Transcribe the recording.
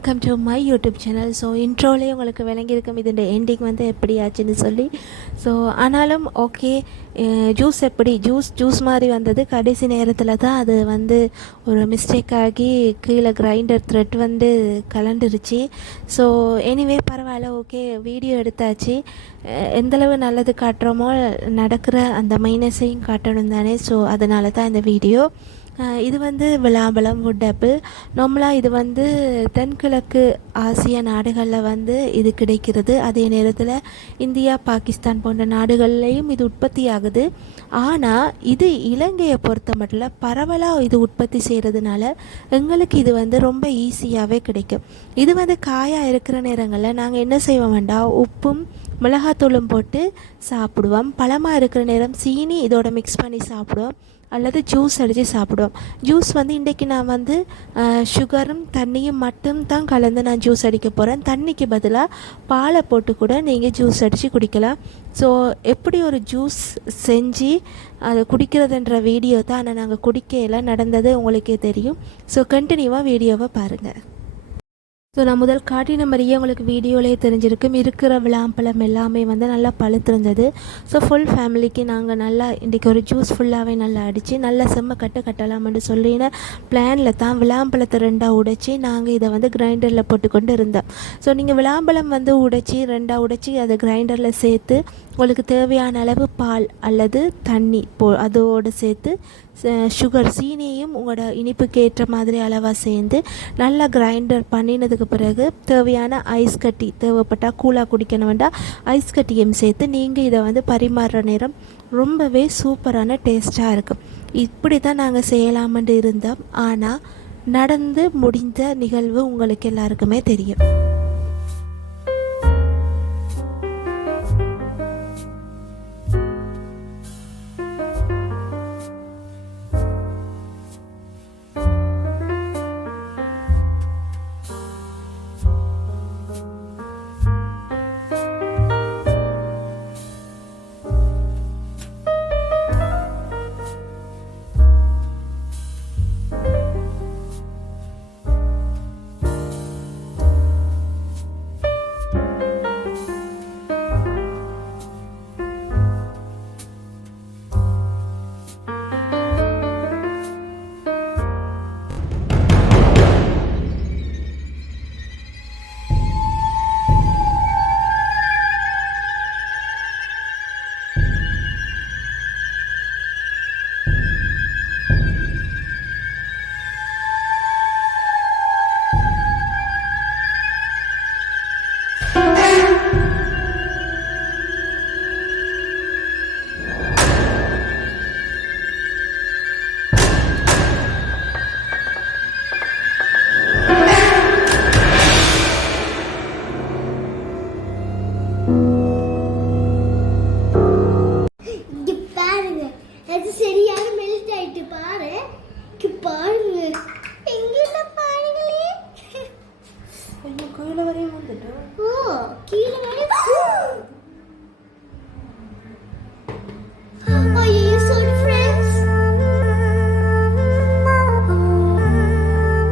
Welcome to my YouTube channel so இன்ட்ரோலேயே உங்களுக்கு விளங்கியிருக்கும் இதோட எண்டிங் வந்து எப்படி ஆச்சுன்னு சொல்லி. ஸோ ஆனாலும் ஓகே ஜூஸ் எப்படி? ஜூஸ் ஜூஸ் மாதிரி வந்தது. கடைசி நேரத்தில் தான் அது வந்து ஒரு மிஸ்டேக் ஆகி கீழே கிரைண்டர் த்ரெட் வந்து கலண்டுருச்சு ஸோ எனிவே பரவாயில்ல ஓகே வீடியோ எடுத்தாச்சு. எந்தளவு நல்லது காட்டுறோமோ நடக்கிற அந்த மைனஸையும் காட்டணும் தானே ஸோ அதனால தான் இந்த வீடியோ இது வந்து விளாம்பழம் வுட் ஆப்பிள் நார்மலாக இது வந்து தென்கிழக்கு ஆசிய நாடுகளில் வந்து இது கிடைக்கிறது. அதே நேரத்தில் இந்தியா பாகிஸ்தான் போன்ற நாடுகள்லேயும் இது உற்பத்தி ஆகுது ஆனால் இது இலங்கையை பொறுத்த மட்டும் பரவலாக இது உற்பத்தி செய்கிறதுனால எங்களுக்கு இது வந்து ரொம்ப ஈஸியாகவே கிடைக்கும். இது வந்து காயாக இருக்கிற நேரங்களில் நாங்கள் என்ன செய்வோம் வேண்டாம் உப்பும் மிளகாத்தூளும் போட்டு சாப்பிடுவோம். பழமாக இருக்கிற நேரம் சீனி இதோட மிக்ஸ் பண்ணி சாப்பிடுவோம். அல்லது ஜூஸ் அடித்து சாப்பிடுவோம். ஜூஸ் வந்து இன்றைக்கி நான் வந்து சுகரும் தண்ணியும் மட்டும் தான் கலந்து நான் ஜூஸ் அடிக்க போகிறேன் தண்ணிக்கு பதிலாக பாலை போட்டு கூட நீங்கள் ஜூஸ் அடித்து குடிக்கலாம். ஸோ எப்படி ஒரு ஜூஸ் செஞ்சு அதை குடிக்கிறதுன்ற வீடியோ தான் ஆனால் நாங்கள் குடிக்கையில் நடந்தது உங்களுக்கே தெரியும். ஸோ கண்டினியூவாக வீடியோவை பாருங்கள் ஸோ நான் முதல் காட்டின மாதிரியே உங்களுக்கு வீடியோலேயே தெரிஞ்சிருக்கும். இருக்கிற விளாம்பழம் எல்லாமே வந்து நல்லா பழுத்திருந்தது. ஸோ ஃபுல் ஃபேமிலிக்கு நாங்கள் நல்லா இன்றைக்கி ஒரு ஜூஸ் ஃபுல்லாகவே நல்லா அடித்து நல்லா செம்ம கட்டு கட்டலாம்னு சொல்லின பிளானில் தான் விளாம்பழத்தை ரெண்டாக உடைச்சி நாங்கள் இதை வந்து கிரைண்டரில் போட்டுக்கொண்டு இருந்தோம். ஸோ நீங்கள் விளாம்பழம் வந்து உடைச்சி ரெண்டாக உடைச்சி அதை கிரைண்டரில் சேர்த்து உங்களுக்கு தேவையான அளவு பால் அல்லது தண்ணி போ அதோடு சேர்த்து சுகர் சீனியையும் உங்களோட இனிப்புக்கு ஏற்ற மாதிரி அளவாக சேர்ந்து நல்லா கிரைண்டர் பண்ணினதுக்கு பிறகு தேவையான ஐஸ் கட்டி தேவைப்பட்டால் கூலாக குடிக்கணும் வேண்டாம் ஐஸ் கட்டியும் சேர்த்து நீங்கள் இதை வந்து பரிமாறுற நேரம் ரொம்பவே சூப்பரான டேஸ்ட்டாக இருக்கும் இப்படி தான் நாங்கள் செய்யலாமென்று இருந்தோம். ஆனால் நடந்து முடிந்த நிகழ்வு உங்களுக்கு எல்லாருக்குமே தெரியும். 我